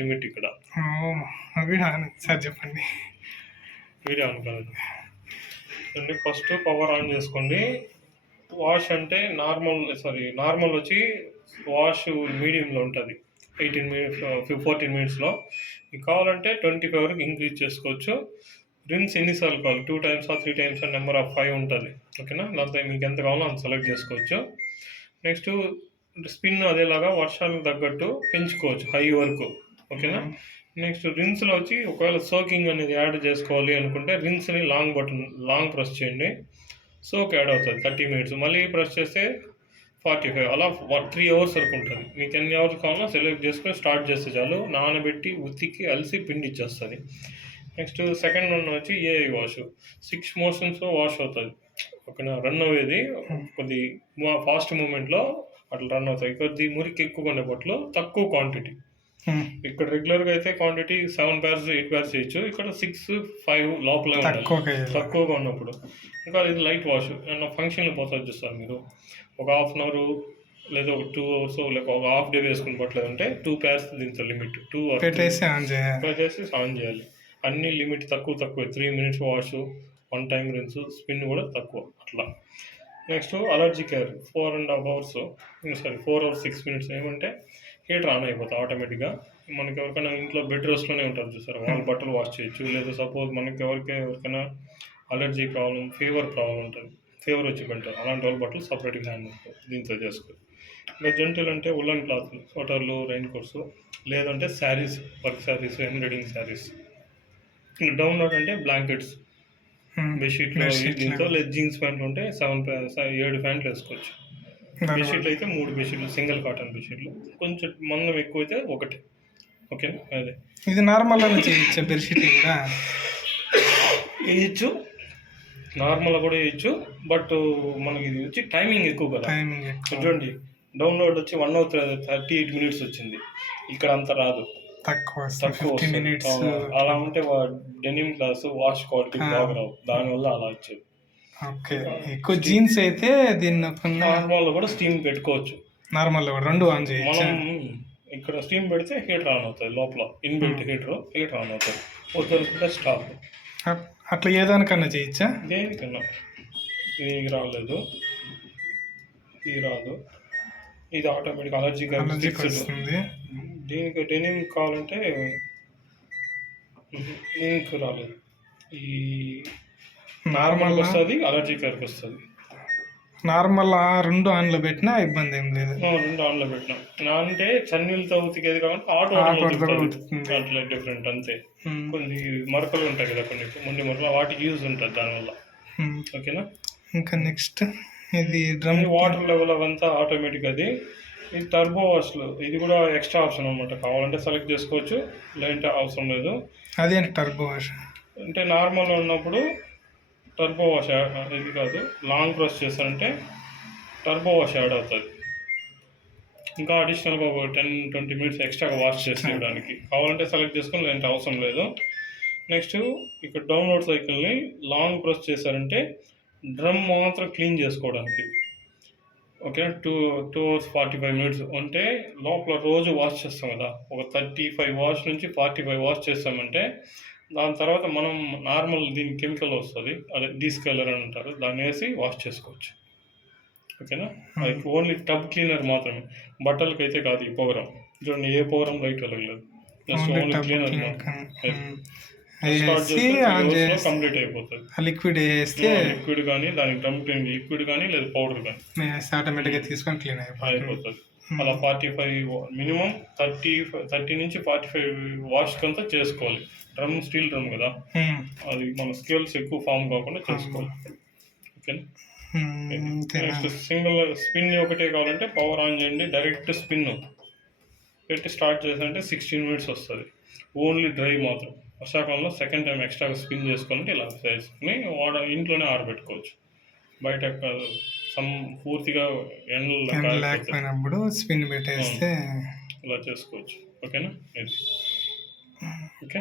Limit ఇక్కడ. Sir చెప్పండి. Video on కాదు అండి. ఫస్ట్ పవర్ ఆన్ చేసుకోండి. వాష్ అంటే నార్మల్ వచ్చి వాష్ మీడియంలో ఉంటుంది 18 మినిట్స్ 14 మినిట్స్లో. మీకు కావాలంటే 25 వరకు ఇంక్రీజ్ చేసుకోవచ్చు. రిన్స్ ఎన్నిసార్లు కావాలి, 2 టైమ్స్ 3 టైమ్స్ నెంబర్ ఆఫ్ 5 ఉంటుంది. ఓకేనా, లేకపోతే మీకు ఎంత కావాలో అంత సెలెక్ట్ చేసుకోవచ్చు. నెక్స్ట్ స్పిన్ అదేలాగా వర్షాలకు తగ్గట్టు పెంచుకోవచ్చు హై వరకు. ఓకేనా, నెక్స్ట్ రిన్స్లో వచ్చి ఒకవేళ సోకింగ్ అనేది యాడ్ చేసుకోవాలి అనుకుంటే రిన్స్ని లాంగ్ ప్రెస్ చేయండి. సోక్ యాడ్ అవుతుంది 30 మినిట్స్. మళ్ళీ ప్రెస్ చేస్తే 45, అలా 3 అవర్స్ వరకు ఉంటుంది. మీకు ఎన్ని అవర్స్ కావాలో సెలెక్ట్ చేసుకొని స్టార్ట్ చేస్తే చాలు. నానబెట్టి ఉతికి అలిసి పిండి ఇచ్చేస్తుంది. నెక్స్ట్ సెకండ్ వన్ వచ్చి ఏఐ వాష్. 6 మోషన్స్ వాష్ అవుతుంది. ఓకేనా, రన్ అయ్యేది కొద్ది ఫాస్ట్ మూమెంట్లో అట్లా రన్ అవుతాయి. కొద్ది మురికి ఎక్కువ ఉండే బట్టలు తక్కువ క్వాంటిటీ. ఇక్కడ రెగ్యులర్గా అయితే క్వాంటిటీ 7 pairs 8 pairs చేయొచ్చు. ఇక్కడ 6 5 లోపలే ఉండాలి తక్కువగా ఉన్నప్పుడు. ఇంకా ఇది లైట్ వాష్. ఏమన్నా ఫంక్షన్లో పోతుంది చూస్తారు మీరు, ఒక హాఫ్ అన్ అవర్ లేదా ఒక 2 అవర్స్ లేక ఒక హాఫ్ డే వేసుకుని పట్టలేదంటే 2 pairs దీంతో లిమిట్. 2 పెట్టేసి ఆన్ చేయాలి. అన్ని లిమిట్ తక్కువ 3 minutes wash, 1 time rinse, spin కూడా తక్కువ అట్లా. Next allergy care 4.5 hours 4 hours 6 minutes. ఏమంటే హీటర్ ఆన్ అయిపోతుంది ఆటోమేటిక్గా. మనకి ఎవరికైనా ఇంట్లో బెడ్ రెస్ట్లోనే ఉంటారు చూసారు, వాళ్ళు బట్టలు వాష్ చేయొచ్చు. లేదా సపోజ్ మనకి ఎవరికైనా అలర్జీ ప్రాబ్లం, ఫీవర్ ప్రాబ్లం ఉంటుంది, ఫీవర్ వచ్చి పెట్టారు, అలాంటి వాళ్ళు బట్టలు సపరేట్గా హ్యాండ్ దీంతో చేసుకోవాలి. ఇంకా జెంటల్ అంటే ఉల్లన్ క్లాత్, స్వెటర్లు, రెయిన్ కోట్స్, లేదంటే saris, work saris, embroidering saris. Download అంటే బ్లాంకెట్స్, బెడ్షీట్లు దీంతో. లేదు జీన్స్ ప్యాంట్లు ఉంటే 7 ప్యాంట్లు వేసుకోవచ్చు. బెడ్షీట్లు అయితే 3 బెడ్షీట్లు, సింగిల్ కాటన్ బెడ్షీట్లు. కొంచెం మందం ఎక్కువ అయితే 1. ఓకేనా, అదే ఇది నార్మల్గా చేయొచ్చు. బెడ్షీట్ కూడా వేయచ్చు, నార్మల్గా కూడా వేయచ్చు. బట్ మనకి ఇది వచ్చి టైమింగ్ ఎక్కువ కదా. చూడండి, డౌన్లోడ్ వచ్చి 1 hour 38 minutes వచ్చింది. ఇక్కడ అంత రాదు, తక్కువ 50 minutes. అలా ఉంటే డెనిమ్ క్లాస్ వాష్ క్వాలిటీ బాగా రావు, దానివల్ల అలా వచ్చేది. ఓకే, ఎక్కువ జీన్స్ అయితే దీన్ని నార్మల్ కూడా స్టీమ్ పెట్టుకోవచ్చు. నార్మల్ కూడా 2 ఆన్ చేయొచ్చు. మనం ఇక్కడ స్టీమ్ పెడితే హీటర్ ఆన్ అవుతుంది, లోపల ఇన్బిల్ట్ హీటర్ ఆన్ అవుతుంది. వద్దనుకుంటే స్టాప్. అట్లా ఏదానికన్నా చేయొచ్చా? దేనికన్నా. ఇది రాలేదు, ఇది రాదు, ఇది ఆటోమేటిక్ అలర్జీ వస్తుంది. దీనికి డెనిమ్ కావాలంటే దీనికి రాలేదు. ఈ నార్మల్ వస్తుంది, అలర్జీ కేర్కి వస్తుంది. నార్మల్ 2 ఆన్లో పెట్టినా ఇబ్బంది ఏం లేదు. 2 ఆన్లో పెట్టినా అంటే చన్నీళ్ళతో ఉతికేది కాబట్టి ఆటో అట్లా డిఫరెంట్ అంతే. కొన్ని మరకలు ఉంటాయి కదా, కొన్ని మరకలు, వాటికి యూజ్ ఉంటుంది దానివల్ల. ఓకేనా, ఇంకా నెక్స్ట్ ఇది డ్రమ్ వాటర్ లెవెల్ అవంతా ఆటోమేటిక్. అది ఇది టర్బో వాష్లు, ఇది కూడా ఎక్స్ట్రా ఆప్షన్ అనమాట. కావాలంటే సెలెక్ట్ చేసుకోవచ్చు, లేదంటే అవసరం లేదు. అదేంటి టర్బో వాష్ అంటే నార్మల్ ఉన్నప్పుడు టర్బో వాష్ ఇది కాదు, లాంగ్ ప్రెస్ చేశారంటే టర్బో వాష్ యాడ్ అవుతుంది. ఇంకా అడిషనల్గా ఒక 10-20 minutes ఎక్స్ట్రాగా వాష్ చేసేయడానికి కావాలంటే సెలెక్ట్ చేసుకొని, లేదంటే అవసరం లేదు. నెక్స్ట్ ఇక్కడ డౌన్లోడ్ సైకిల్ని లాంగ్ ప్రెస్ చేశారంటే డ్రమ్ మాత్రం క్లీన్ చేసుకోవడానికి. Okay, 2 hours 45 minutes. అంటే లోపల రోజు వాష్ చేస్తాం కదా, ఒక 35 వాష్ నుంచి 45 వాష్ చేస్తామంటే దాని తర్వాత మనం నార్మల్ దీని కెమికల్ వస్తుంది, అదే డీస్కలర్ అని అంటారు, దాన్ని వేసి వాష్ చేసుకోవచ్చు. ఓకేనా, అది ఓన్లీ టబ్ క్లీనర్ మాత్రమే, బట్టలకి అయితే కాదు ఈ పౌరం. చూడండి, ఏ పౌరం లైట్ వెళ్ళలేదు, జస్ట్ ఓన్లీ క్లీనర్ కంప్లీట్ అయిపోతుంది. లిక్విడ్ కానీ దానికి డ్రమ్ క్లీన్ లిక్విడ్ కానీ లేదా పౌడర్ కానీ ఆటోమేటిక్గా తీసుకొని క్లీన్ అయిపోతుంది. అలా 45 మినిమం 30 నుంచి 45 వాష్ కంతా చేసుకోవాలి. డ్రమ్ స్టీల్ డ్రమ్ కదా, అది మన స్కేల్స్ ఎక్కువ ఫామ్ కాకుండా చేసుకోవాలి. ఓకేనా, నెక్స్ట్ సింగిల్ స్పిన్ ఒకటే కావాలంటే పవర్ ఆన్ చేయండి, డైరెక్ట్ స్పిన్ పెట్టి స్టార్ట్ చేసారంటే 16 minutes వస్తుంది. ఓన్లీ డ్రై మాత్రం. వర్షాకాలంలో సెకండ్ టైం ఎక్స్ట్రా స్పిన్ చేసుకుంటే ఇలా చేసుకుని ఇంట్లోనే ఆరబెట్టుకోవచ్చు. బయట పూర్తిగా ఎండలు లేకపోయినప్పుడు స్పిన్ పెట్టేస్తే ఇలా చేసుకోవచ్చు. ఓకేనా, ఓకే.